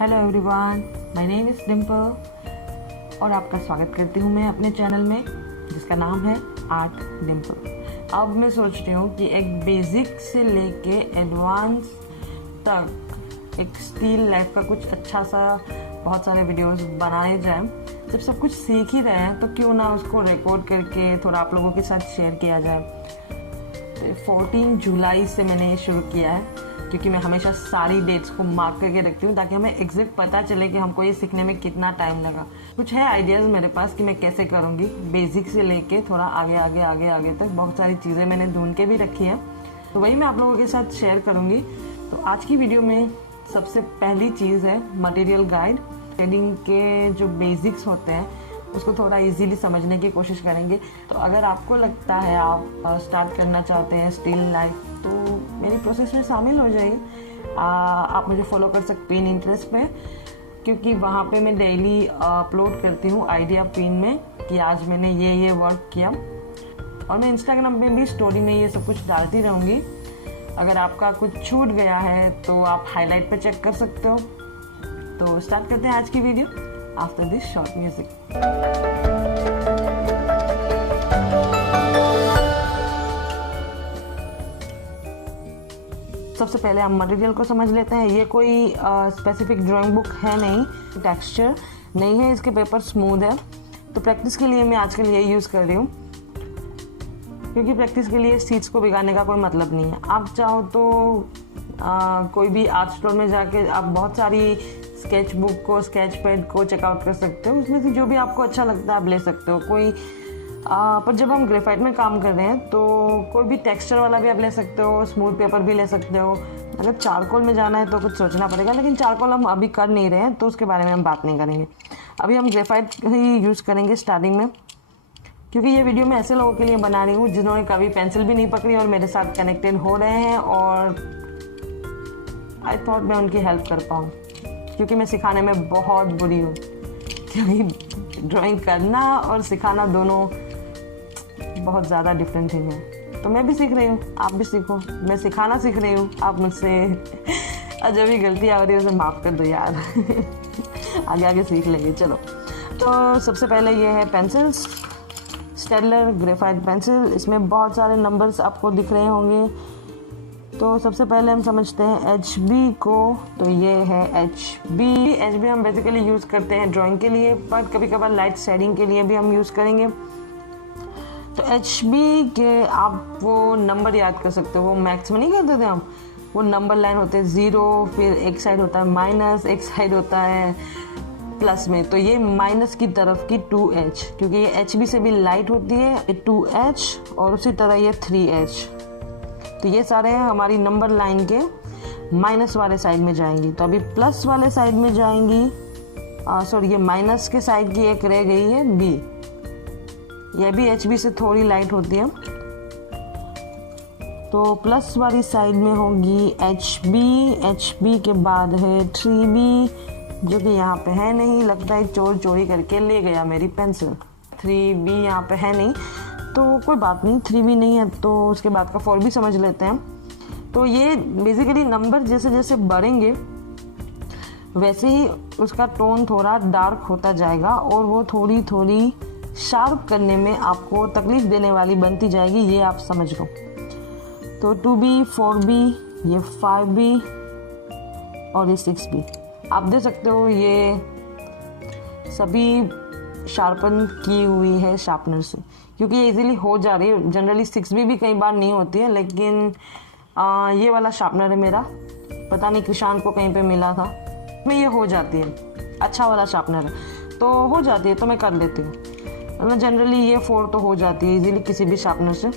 Hello everyone, my name is Dimple और आपका स्वागत करती हूँ मैं अपने चैनल में जिसका नाम है आर्ट डिम्पल। अब मैं सोच रही हूँ कि एक बेसिक से लेके एडवांस तक एक स्टिल लाइफ का कुछ अच्छा सा बहुत सारे वीडियोस बनाए जाए। जब सब कुछ सीख ही रहे हैं तो क्यों ना उसको रिकॉर्ड करके थोड़ा आप लोगों के साथ शेयर किया जाए। तो 14 जुलाई से मैंने ये शुरू किया है क्योंकि मैं हमेशा सारी डेट्स को मार्क करके रखती हूँ ताकि हमें एग्जैक्ट पता चले कि हमको ये सीखने में कितना टाइम लगा। कुछ है आइडियाज़ मेरे पास कि मैं कैसे करूँगी, बेसिक से लेके थोड़ा आगे आगे आगे आगे तक बहुत सारी चीज़ें मैंने ढूंढ के भी रखी है, तो वही मैं आप लोगों के साथ शेयर करूँगी। तो आज की वीडियो में सबसे पहली चीज़ है मटेरियल गाइड। ट्रेडिंग के जो बेसिक्स होते हैं उसको थोड़ा इजीली समझने की कोशिश करेंगे। तो अगर आपको लगता है आप स्टार्ट करना चाहते हैं स्टिल लाइफ तो मेरी प्रोसेस में शामिल हो जाइए। आप मुझे फॉलो कर सकते हैं इंटरेस्ट पे, क्योंकि वहाँ पे मैं डेली अपलोड करती हूँ आइडिया पिन में कि आज मैंने ये वर्क किया, और मैं इंस्टाग्राम पे भी स्टोरी में ये सब कुछ डालती रहूँगी। अगर आपका कुछ छूट गया है तो आप हाईलाइट पे चेक कर सकते हो। तो स्टार्ट करते हैं आज की video after this short music. सबसे पहले हम मटेरियल को समझ लेते हैं। ये कोई स्पेसिफिक ड्राइंग बुक है नहीं, टेक्सचर नहीं है, इसके पेपर स्मूथ है। तो प्रैक्टिस के लिए मैं आजकल ये यूज़ कर रही हूँ, क्योंकि प्रैक्टिस के लिए सीट्स को भिगाने का कोई मतलब नहीं है। आप चाहो तो कोई भी आर्ट स्टोर में जाके आप बहुत सारी स्केच बुक को, स्केच पेड को चेकआउट कर सकते हो। उसमें से जो भी आपको अच्छा लगता है आप ले सकते हो। पर जब हम ग्रेफाइट में काम कर रहे हैं तो कोई भी टेक्सचर वाला भी आप ले सकते हो, स्मूथ पेपर भी ले सकते हो। अगर चारकोल में जाना है तो कुछ सोचना पड़ेगा, लेकिन चारकोल हम अभी कर नहीं रहे हैं तो उसके बारे में हम बात नहीं करेंगे। अभी हम ग्रेफाइट ही यूज़ करेंगे स्टार्टिंग में, क्योंकि ये वीडियो मैं ऐसे लोगों के लिए बना रही हूँ जिन्होंने कभी पेंसिल भी नहीं पकड़ी और मेरे साथ कनेक्टेड हो रहे हैं, और आई थॉट मैं उनकी हेल्प कर पाऊँ, क्योंकि मैं सिखाने में बहुत बुरी हूँ। क्योंकि ड्राइंग करना और सिखाना दोनों बहुत ज़्यादा डिफरेंट थिंग है। तो मैं भी सीख रही हूँ, आप भी सीखो। मैं सिखाना सीख रही हूँ, आप मुझसे जो भी गलती आ रही है उसे माफ़ कर दो यार। आगे आगे सीख लेंगे। चलो, तो सबसे पहले ये है पेंसिल्स, स्टेडलर ग्रेफाइट पेंसिल। इसमें बहुत सारे नंबर्स आपको दिख रहे होंगे। तो सबसे पहले हम समझते हैं HB को। तो ये है HB हम बेसिकली यूज़ करते हैं ड्राइंग के लिए, पर कभी कभार लाइट शेडिंग के लिए भी हम यूज़ करेंगे। तो HB के आप वो नंबर याद कर सकते हो। वो मैथ्स में नहीं करते थे हम, वो नंबर लाइन होते हैं 0, फिर एक साइड होता है माइनस, एक साइड होता है प्लस में। तो ये माइनस की तरफ की 2H, क्योंकि ये HB से भी लाइट होती है 2H, और उसी तरह ये 3H। तो ये सारे हमारी नंबर लाइन के माइनस वाले साइड में जाएंगी। तो अभी प्लस वाले साइड में जाएंगी, सॉरी ये माइनस के साइड की एक रह गई है B। यह भी HB से थोड़ी लाइट होती है। तो प्लस वाली साइड में होगी HB के बाद है 3B, जो कि यहाँ पे है नहीं, लगता है चोर चोरी करके ले गया मेरी पेंसिल। 3B यहाँ पे है नहीं, तो कोई बात नहीं, 3B नहीं है तो उसके बाद का 4B समझ लेते हैं। तो ये बेसिकली नंबर जैसे जैसे बढ़ेंगे वैसे ही उसका टोन थोड़ा डार्क होता जाएगा, और वो थोड़ी थोड़ी शार्प करने में आपको तकलीफ देने वाली बनती जाएगी, ये आप समझ लो। तो 2B, 4B, ये 5B और ये 6B आप दे सकते हो। ये सभी शार्पन की हुई है शार्पनर से, क्योंकि ये इजीली हो जा रही है। जनरली 6B भी कई बार नहीं होती है, लेकिन ये वाला शार्पनर है मेरा, पता नहीं किसान को कहीं पे मिला था, में ये हो जाती है। अच्छा वाला शार्पनर है तो हो जाती है, तो मैं कर लेती हूँ। मैं जनरली ये 4 तो हो जाती है इजीली किसी भी शार्पनर से।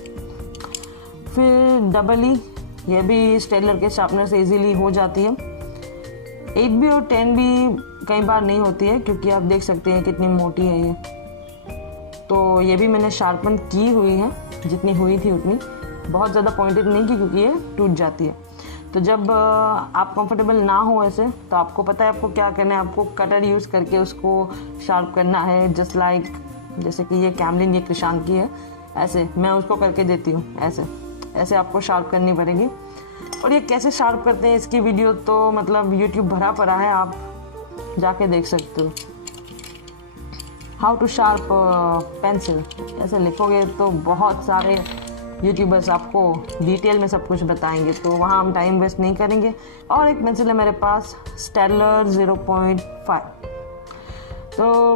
फिर EE, ये भी स्टेडलर के शार्पनर से इजीली हो जाती है। 8B और 10B कई बार नहीं होती है, क्योंकि आप देख सकते हैं कितनी मोटी है ये। तो ये भी मैंने शार्पन की हुई है, जितनी हुई थी उतनी, बहुत ज़्यादा पॉइंटेड नहीं की, क्योंकि ये टूट जाती है। तो जब आप कंफर्टेबल ना हो ऐसे, तो आपको पता है आपको क्या करना है। आपको कटर यूज़ करके उसको शार्प करना है, जस्ट लाइक जैसे कि ये कैमलिन, ये कृषांक की है, ऐसे मैं उसको करके देती हूँ। ऐसे आपको शार्प करनी पड़ेगी। और ये कैसे शार्प करते हैं इसकी वीडियो तो मतलब यूट्यूब भरा पड़ा है, आप जाके देख सकते हो। हाउ टू शार्प पेंसिल ऐसे लिखोगे तो बहुत सारे यूट्यूबर्स आपको डिटेल में सब कुछ बताएंगे, तो वहाँ हम टाइम वेस्ट नहीं करेंगे। और एक पेंसिल है मेरे पास स्टेडलर 0.5। तो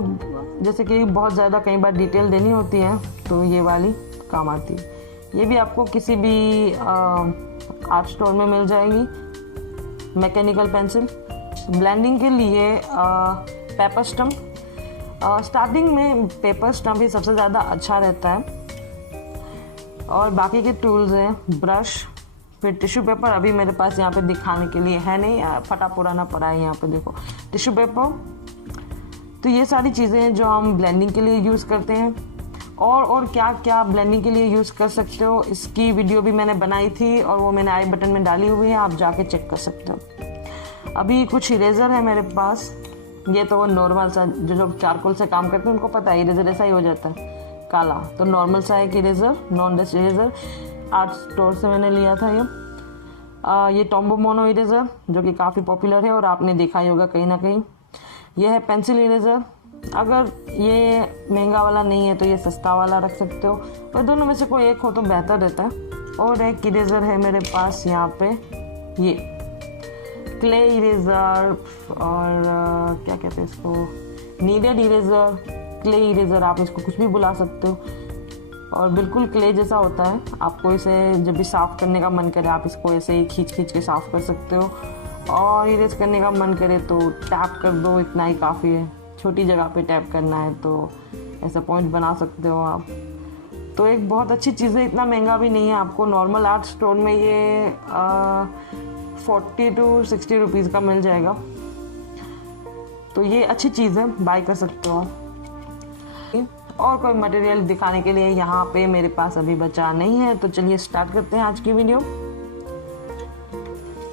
जैसे कि बहुत ज़्यादा कई बार डिटेल देनी होती है तो ये वाली काम आती है। ये भी आपको किसी भी आर्ट स्टोर में मिल जाएगी। मैकेनिकल पेंसिल ब्लेंडिंग के लिए पेपर स्टम्प। स्टार्टिंग में पेपर स्टम्प ही सबसे ज़्यादा अच्छा रहता है। और बाकी के टूल्स हैं ब्रश, फिर टिश्यू पेपर। अभी मेरे पास यहाँ पे दिखाने के लिए है नहीं, फटा पुराना पड़ा है यहाँ पे, देखो टिश्यू पेपर। तो ये सारी चीज़ें हैं जो हम ब्लेंडिंग के लिए यूज़ करते हैं। और क्या क्या ब्लेंडिंग के लिए यूज़ कर सकते हो, इसकी वीडियो भी मैंने बनाई थी और वो मैंने आई बटन में डाली हुई है, आप जाके चेक कर सकते हो। अभी कुछ इरेज़र है मेरे पास। ये तो वो नॉर्मल सा, जो लोग चारकोल से काम करते हैं उनको पता है इरेज़र ऐसा ही हो जाता है काला। तो नॉर्मल सा एक eraser, non dust eraser art store से मैंने लिया था ये टॉम्बो मोनो इरेज़र जो कि काफ़ी पॉपुलर है और आपने देखा ही होगा कहीं ना कहीं। यह है पेंसिल इरेज़र। अगर ये महंगा वाला नहीं है तो ये सस्ता वाला रख सकते हो, पर दोनों में से कोई एक हो तो बेहतर रहता है। और एक इरेज़र है मेरे पास यहाँ पे, ये क्ले इरेज़र और क्या कहते हैं इसको, नीडेड इरेज़र, क्ले इरेज़र, आप इसको कुछ भी बुला सकते हो। और बिल्कुल क्ले जैसा होता है। आपको इसे जब भी साफ़ करने का मन करे आप इसको ऐसे ही खींच के साफ़ कर सकते हो। और इरेज करने का मन करे तो टैप कर दो, इतना ही काफ़ी है। छोटी जगह पे टैप करना है तो ऐसा पॉइंट बना सकते हो आप। तो एक बहुत अच्छी चीज़ है, इतना महंगा भी नहीं है। आपको नॉर्मल आर्ट स्टोर में ये 40 to 60 रुपीज़ का मिल जाएगा। तो ये अच्छी चीज़ है, बाय कर सकते हो आप। और कोई मटेरियल दिखाने के लिए यहाँ पे मेरे पास अभी बचा नहीं है, तो चलिए स्टार्ट करते हैं आज की वीडियो।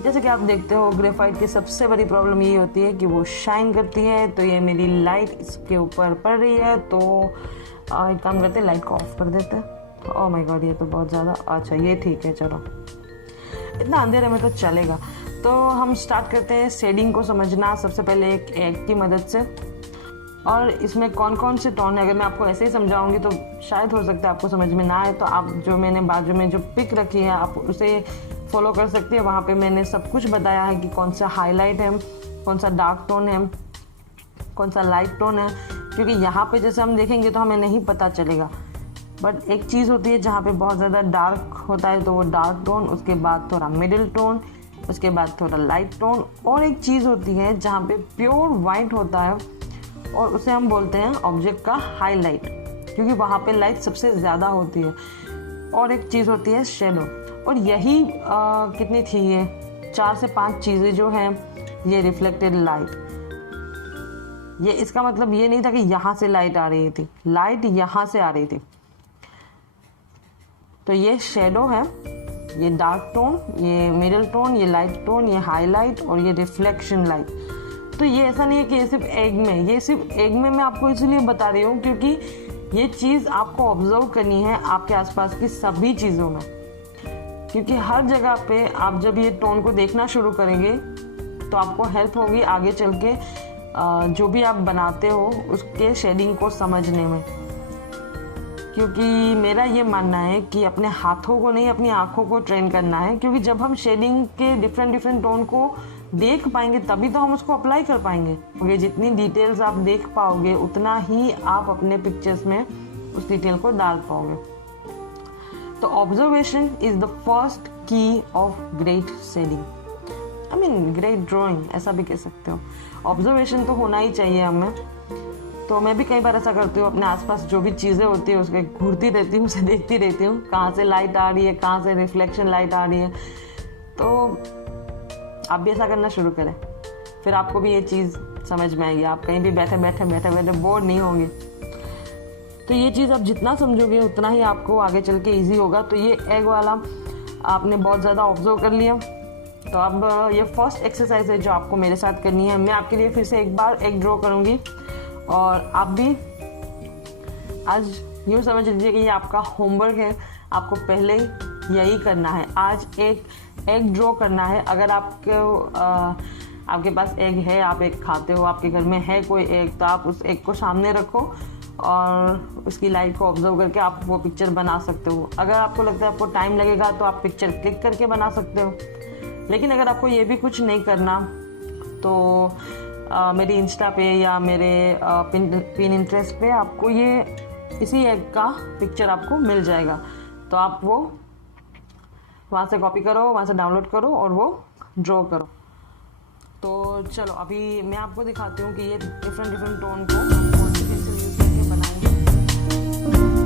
जैसे कि आप देखते हो ग्रेफाइट की सबसे बड़ी प्रॉब्लम ये होती है कि वो शाइन करती है। तो ये मेरी लाइट इसके ऊपर पड़ रही है, तो एक काम करते हैं, लाइट को ऑफ कर देते हैं। ओह माय गॉड, ये तो बहुत ज़्यादा, अच्छा ये ठीक है, चलो इतना अंधेरे में तो चलेगा। तो हम स्टार्ट करते हैं शेडिंग को समझना सबसे पहले एक एग की मदद से। और इसमें कौन कौन से टोन है, अगर मैं आपको ऐसे ही समझाऊंगी तो शायद हो सकता है आपको समझ में ना आए। तो आप जो मैंने बाजू में जो पिक रखी है आप उसे फॉलो कर सकते हैं। वहाँ पे मैंने सब कुछ बताया है कि कौन सा हाईलाइट है, कौन सा डार्क टोन है, कौन सा लाइट टोन है। क्योंकि यहाँ पे जैसे हम देखेंगे तो हमें नहीं पता चलेगा, बट एक चीज़ होती है जहाँ पे बहुत ज़्यादा डार्क होता है तो वो डार्क टोन, उसके बाद थोड़ा मिडिल टोन, उसके बाद थोड़ा लाइट टोन। और एक चीज़ होती है जहाँ पे प्योर वाइट होता है और उसे हम बोलते हैं ऑब्जेक्ट का हाईलाइट, क्योंकि वहाँ पे लाइट सबसे ज़्यादा होती है। और एक चीज़ होती है शेडो। और यही कितनी थी, ये 4 से 5 चीज़ें जो हैं, ये रिफ्लेक्टेड लाइट। ये इसका मतलब ये नहीं था कि यहाँ से लाइट आ रही थी, लाइट यहाँ से आ रही थी। तो ये शेडो है, ये डार्क टोन, ये मिडिल टोन, ये लाइट टोन, ये हाईलाइट और ये रिफ्लेक्शन लाइट। तो ये ऐसा नहीं है कि ये सिर्फ एग में, ये सिर्फ एग में मैं आपको इसलिए बता रही हूँ क्योंकि ये चीज़ आपको ऑब्जर्व करनी है आपके आसपास की सभी चीज़ों में। क्योंकि हर जगह पे आप जब ये टोन को देखना शुरू करेंगे तो आपको हेल्प होगी आगे चल के जो भी आप बनाते हो उसके शेडिंग को समझने में। क्योंकि मेरा ये मानना है कि अपने हाथों को नहीं, अपनी आँखों को ट्रेन करना है। क्योंकि जब हम शेडिंग के डिफरेंट टोन को देख पाएंगे तभी तो हम उसको अप्लाई कर पाएंगे। जितनी डिटेल्स आप देख पाओगे उतना ही आप अपने पिक्चर्स में उस डिटेल को डाल पाओगे। तो observation is the first key of great shading, I mean great drawing, ऐसा भी कह सकते हो। ऑब्जर्वेशन तो होना ही चाहिए हमें। तो मैं भी कई बार ऐसा करती हूँ, अपने आसपास जो भी चीज़ें होती है उसके घूरती रहती हूँ, उसे देखती रहती हूँ, कहाँ से लाइट आ रही है, कहाँ से रिफ्लेक्शन लाइट आ रही है। तो आप भी ऐसा करना शुरू करें, फिर आपको भी ये चीज़ समझ में आएगी। आप कहीं भी बैठे बैठे बोर नहीं होंगे। तो ये चीज़ आप जितना समझोगे उतना ही आपको आगे चल के ईजी होगा। तो ये एग वाला आपने बहुत ज़्यादा ऑब्जर्व कर लिया। तो अब ये फर्स्ट एक्सरसाइज है जो आपको मेरे साथ करनी है। मैं आपके लिए फिर से एक बार एग ड्रॉ करूँगी और आप भी आज यूँ समझ लीजिए कि ये आपका होमवर्क है। आपको पहले यही करना है, आज एक एग ड्रॉ करना है। अगर आपको आपके पास एग है, आप एग खाते हो, आपके घर में है कोई एग, तो आप उस एग को सामने रखो और उसकी लाइट को ऑब्जर्व करके आप वो पिक्चर बना सकते हो। अगर आपको लगता है आपको टाइम लगेगा तो आप पिक्चर क्लिक करके बना सकते हो। लेकिन अगर आपको ये भी कुछ नहीं करना तो मेरी इंस्टा पे या मेरे पिन इंटरेस्ट पे आपको ये इसी एग का पिक्चर आपको मिल जाएगा। तो आप वो वहाँ से कॉपी करो, वहाँ से डाउनलोड करो और वो ड्रॉ करो। तो चलो अभी मैं आपको दिखाती हूँ कि ये डिफरेंट टोन को हम कौन से पेंसिल यूज़ करके बनाएंगे।